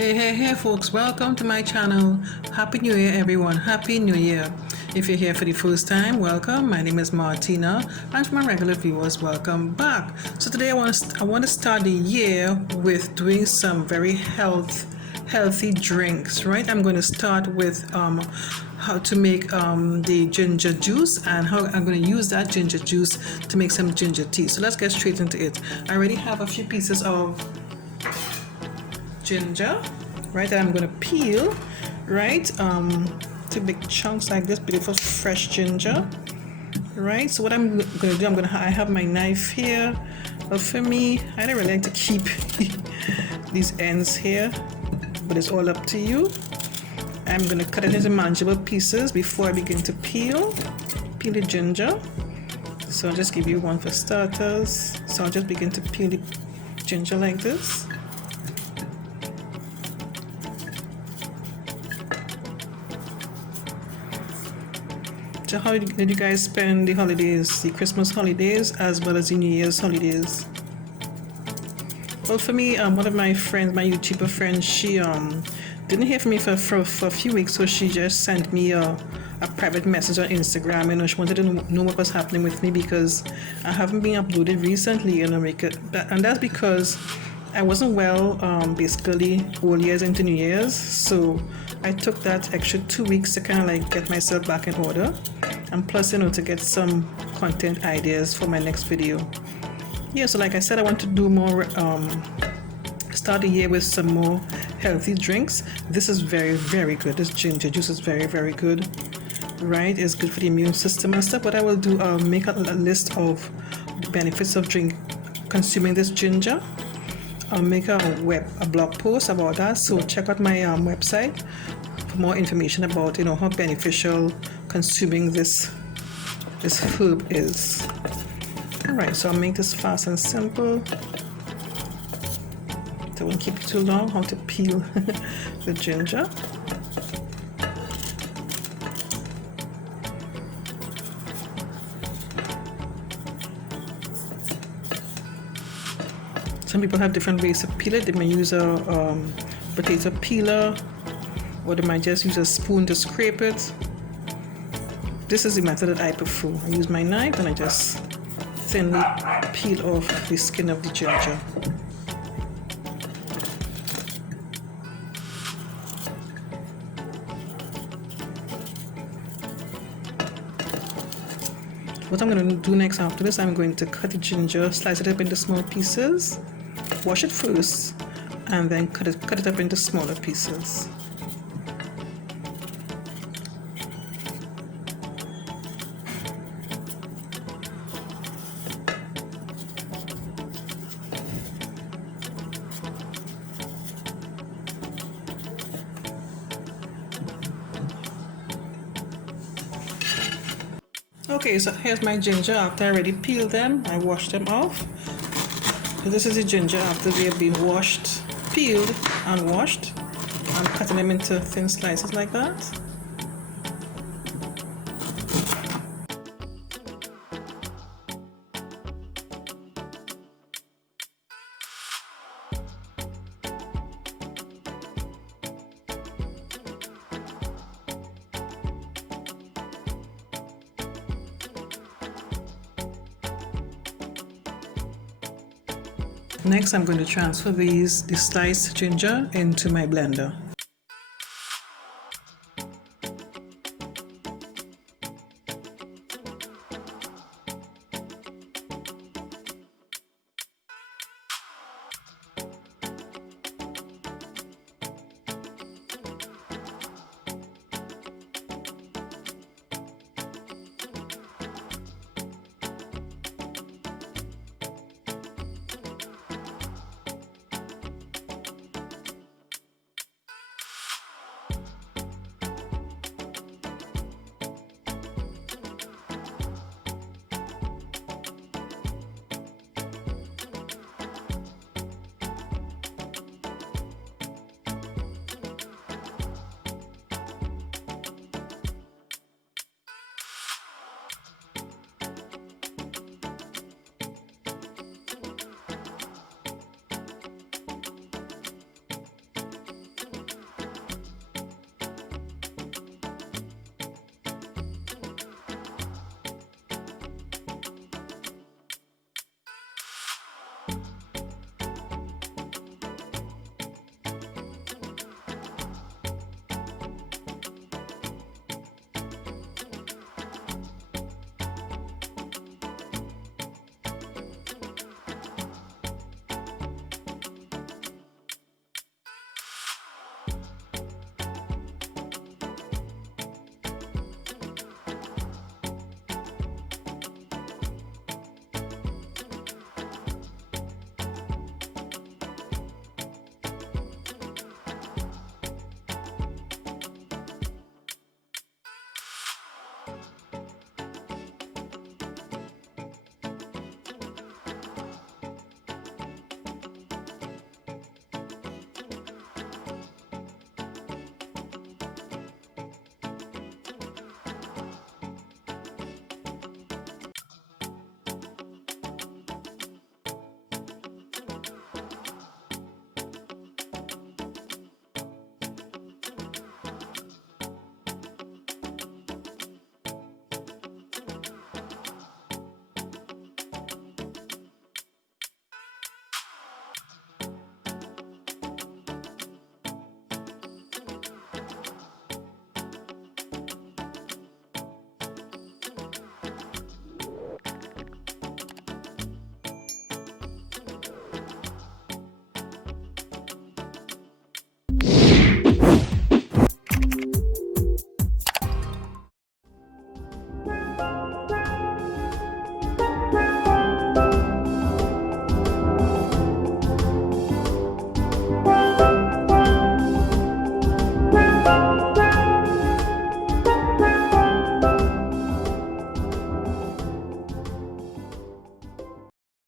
Hey folks, welcome to my channel. Happy New Year everyone, Happy New Year. If you're here for the first time, welcome. My name is Martina, and for my regular viewers, welcome back. So today I want to start the year with doing some very healthy drinks, right? I'm going to start with how to make the ginger juice and how I'm going to use that ginger juice to make some ginger tea. So let's get straight into it. I already have a few pieces of ginger, right, that I'm going to peel, right, to big chunks like this, beautiful fresh ginger, right. So what I'm going to do, I have my knife here, but for me, I don't really like to keep these ends here, but it's all up to you. I'm going to cut it into manageable pieces before I begin to peel the ginger. So I'll just give you one for starters. So I'll just begin to peel the ginger like this. So how did you guys spend the holidays, the Christmas holidays as well as the New Year's holidays? Well, for me, one of my friends, my YouTuber friend, she didn't hear from me for a few weeks, so she just sent me a private message on Instagram. You know, she wanted to know what was happening with me because I haven't been uploaded recently, you know, and that's because I wasn't well, basically all years into New Year's, so I took that extra 2 weeks to kind of like get myself back in order, and plus, you know, to get some content ideas for my next video. Yeah, so like I said, I want to do more, start the year with some more healthy drinks. This is very good. This ginger juice is very good, right? It's good for the immune system and stuff. What I will do, I'll make a list of the benefits of consuming this ginger. I'll make a blog post about that, so check out my website for more information about, you know, how beneficial consuming this herb is. Alright, so I'll make this fast and simple. So I won't keep it too long. How to peel the ginger. Some people have different ways to peel it. They may use a potato peeler, or they might just use a spoon to scrape it. This is the method that I prefer. I use my knife and I just thinly peel off the skin of the ginger. What I'm going to do next after this, I'm going to cut the ginger, slice it up into small pieces, wash it first, and then cut it up into smaller pieces. Okay, so here's my ginger after I already peeled them. I washed them off. So this is the ginger after they have been washed, peeled and washed. I'm cutting them into thin slices like that. Next, I'm going to transfer the sliced ginger into my blender.